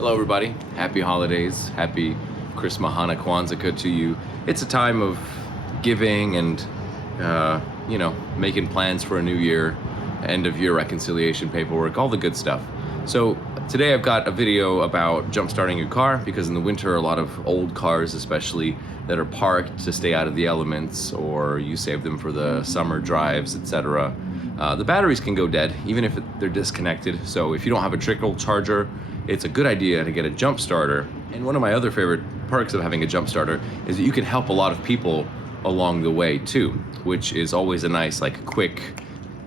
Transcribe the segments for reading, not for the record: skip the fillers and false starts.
Hello everybody, happy holidays, happy Christmas, Hanukkah, Kwanzaa to you. It's a time of giving and, making plans for a new year, end of year reconciliation paperwork, all the good stuff. So today I've got a video about jump starting your car, because in the winter a lot of old cars especially that are parked to stay out of the elements, or you save them for the summer drives, etc. The batteries can go dead even if they're disconnected. So if you don't have a trickle charger, it's a good idea to get a jump starter. And one of my other favorite perks of having a jump starter is that you can help a lot of people along the way too, which is always a nice, quick,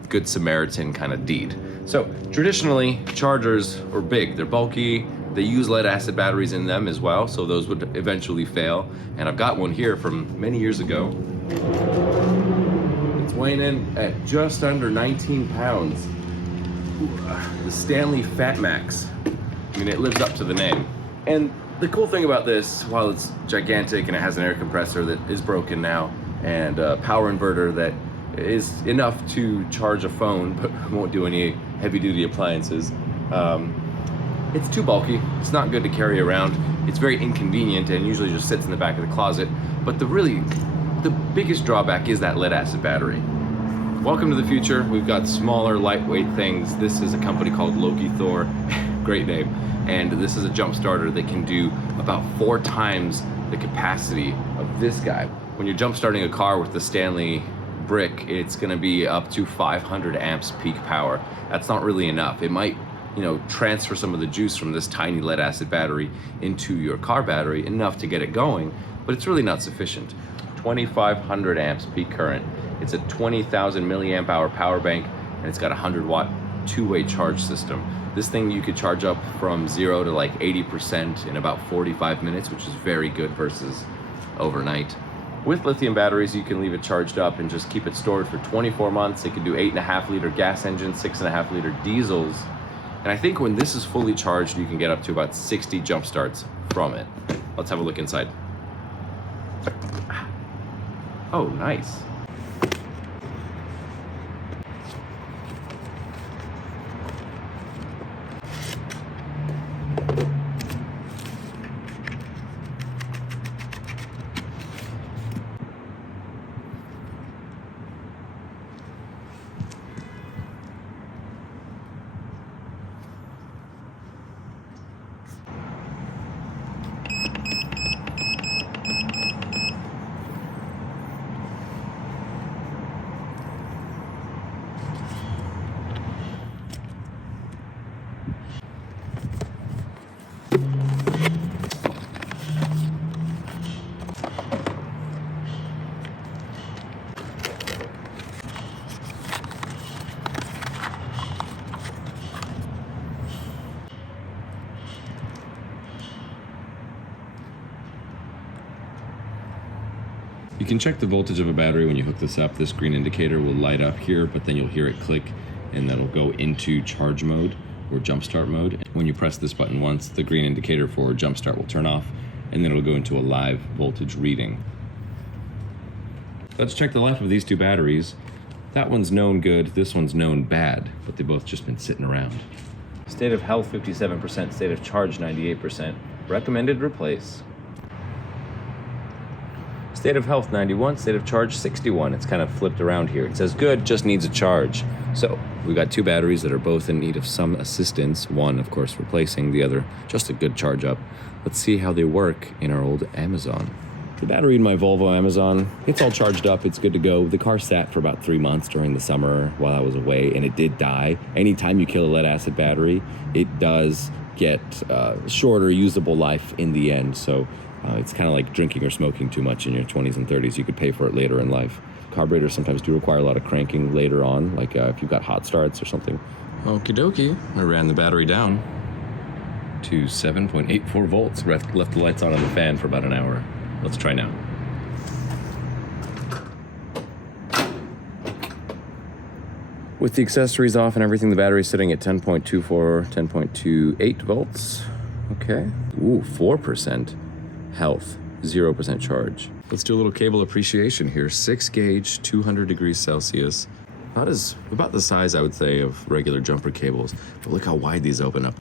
good Samaritan kind of deed. So traditionally, chargers are big, they're bulky, they use lead acid batteries in them as well, so those would eventually fail. And I've got one here from many years ago. It's weighing in at just under 19 pounds. The Stanley Fat Max. I mean, it lives up to the name. And the cool thing about this, while it's gigantic and it has an air compressor that is broken now, and a power inverter that is enough to charge a phone but won't do any heavy duty appliances, it's too bulky. It's not good to carry around. It's very inconvenient and usually just sits in the back of the closet. But the biggest drawback is that lead acid battery. Welcome to the future. We've got smaller, lightweight things. This is a company called LokiThor, great name. And this is a jump starter that can do about 4 times the capacity of this guy. When you're jump starting a car with the Stanley brick, it's gonna be up to 500 amps peak power. That's not really enough. It might, transfer some of the juice from this tiny lead acid battery into your car battery enough to get it going, but it's really not sufficient. 2,500 amps peak current. It's a 20,000 milliamp hour power bank, and it's got a 100-watt two-way charge system. This thing you could charge up from 0 to 80% in about 45 minutes, which is very good versus overnight. With lithium batteries, you can leave it charged up and just keep it stored for 24 months. It can do 8.5 liter gas engines, 6.5 liter diesels. And I think when this is fully charged, you can get up to about 60 jump starts from it. Let's have a look inside. Oh, nice. You can check the voltage of a battery when you hook this up. This green indicator will light up here, but then you'll hear it click and that'll go into charge mode or jump start mode. When you press this button once, the green indicator for jump start will turn off, and then it'll go into a live voltage reading. Let's check the life of these two batteries. That one's known good, this one's known bad, but they've both just been sitting around. State of health 57%, state of charge 98%. Recommended replace. State of health 91, state of charge 61. It's kind of flipped around here. It says good, just needs a charge. So we've got two batteries that are both in need of some assistance. One, of course, replacing, the other just a good charge up. Let's see how they work in our old Amazon. The battery in my Volvo Amazon, it's all charged up, it's good to go. The car sat for about 3 months during the summer while I was away, and it did die. Anytime you kill a lead acid battery, it does get shorter usable life in the end. So it's kind of like drinking or smoking too much in your 20s and 30s. You could pay for it later in life. Carburetors sometimes do require a lot of cranking later on, like if you've got hot starts or something. Okie dokie. I ran the battery down to 7.84 volts. Left the lights on the fan for about an hour. Let's try now. With the accessories off and everything, the battery's sitting at 10.24, 10.28 volts. Okay. Ooh, 4% health, 0% charge. Let's do a little cable appreciation here. 6 gauge, 200 degrees Celsius. About the size, I would say, of regular jumper cables. But look how wide these open up.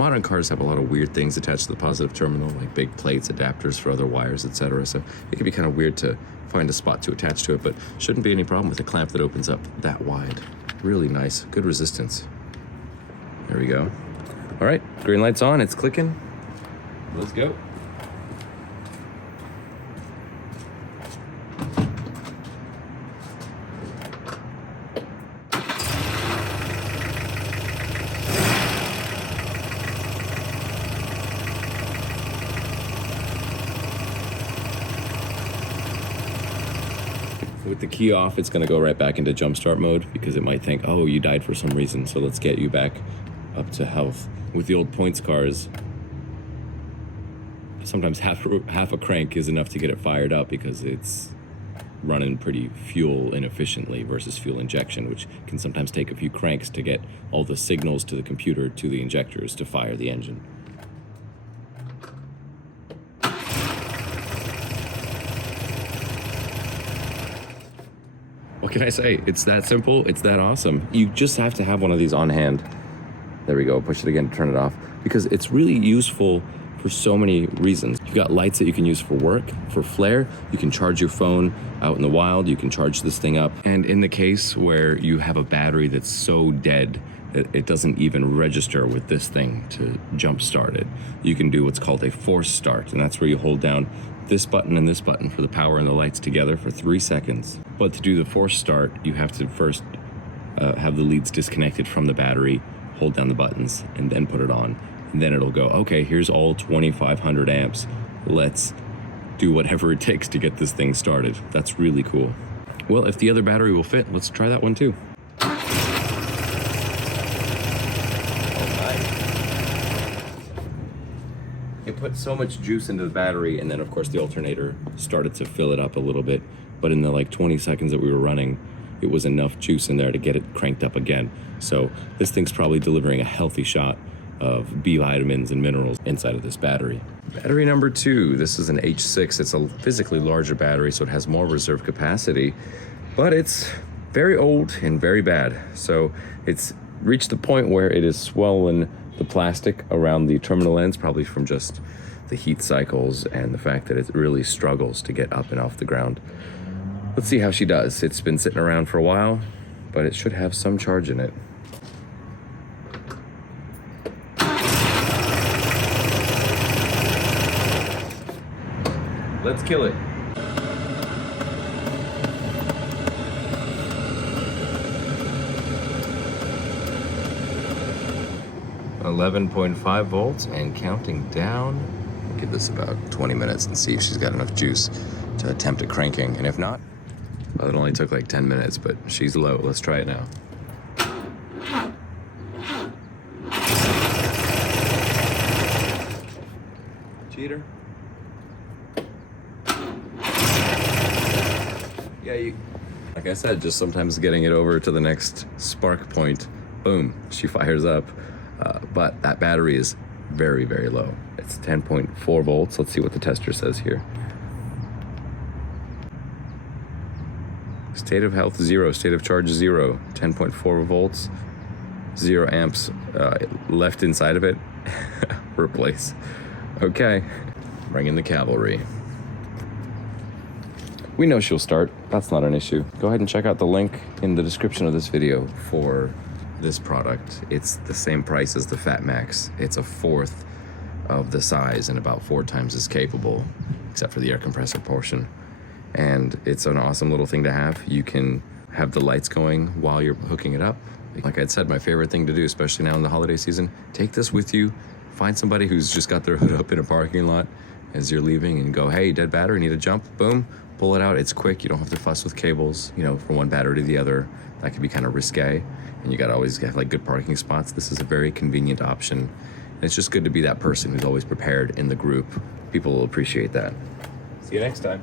Modern cars have a lot of weird things attached to the positive terminal, like big plates, adapters for other wires, etc. So it can be kind of weird to find a spot to attach to it, but shouldn't be any problem with a clamp that opens up that wide. Really nice, good resistance. There we go. All right, green light's on, it's clicking. Let's go. With the key off, it's going to go right back into jump start mode because it might think, oh, you died for some reason, so let's get you back up to health. With the old points cars, sometimes half a crank is enough to get it fired up because it's running pretty fuel inefficiently versus fuel injection, which can sometimes take a few cranks to get all the signals to the computer to the injectors to fire the engine. What can I say? It's that simple, it's that awesome. You just have to have one of these on hand. There we go, push it again to turn it off. Because it's really useful for so many reasons. You've got lights that you can use for work, for flare. You can charge your phone out in the wild. You can charge this thing up. And in the case where you have a battery that's so dead that it doesn't even register with this thing to jump start it, you can do what's called a force start. And that's where you hold down this button and this button for the power and the lights together for 3 seconds. But to do the force start, you have to first have the leads disconnected from the battery, hold down the buttons, and then put it on. And then it'll go, okay, here's all 2,500 amps. Let's do whatever it takes to get this thing started. That's really cool. Well, if the other battery will fit, let's try that one too. It put so much juice into the battery, and then of course the alternator started to fill it up a little bit, but in the like 20 seconds that we were running, it was enough juice in there to get it cranked up again. So this thing's probably delivering a healthy shot of B vitamins and minerals inside of this battery. Battery number 2, this is an H6. It's a physically larger battery, so it has more reserve capacity, but it's very old and very bad. So it's reached the point where it is swollen the plastic around the terminal ends, probably from just the heat cycles and the fact that it really struggles to get up and off the ground. Let's see how she does. It's been sitting around for a while, but it should have some charge in it. Let's kill it. .5 volts and counting down. I'll give this about 20 minutes and see if she's got enough juice to attempt at cranking. And if not, well, it only took like 10 minutes, but she's low. Let's try it now. Cheater. Yeah, like I said, just sometimes getting it over to the next spark point, boom, she fires up. But that battery is very, very low. It's 10.4 volts. Let's see what the tester says here. State of health 0, state of charge 0, 10.4 volts, 0 amps left inside of it. Replace. Okay, bring in the cavalry. We know she'll start. That's not an issue. Go ahead and check out the link in the description of this video for this product. It's the same price as the Fat Max. It's a fourth of the size and about 4 times as capable, except for the air compressor portion. And it's an awesome little thing to have. You can have the lights going while you're hooking it up. Like I'd said, my favorite thing to do, especially now in the holiday season, take this with you, find somebody who's just got their hood up in a parking lot as you're leaving and go, hey, dead battery, need a jump, boom, pull it out. It's quick, you don't have to fuss with cables, you know, from one battery to the other. That can be kind of risque, and you gotta always have like good parking spots. This is a very convenient option. And it's just good to be that person who's always prepared in the group. People will appreciate that. See you next time.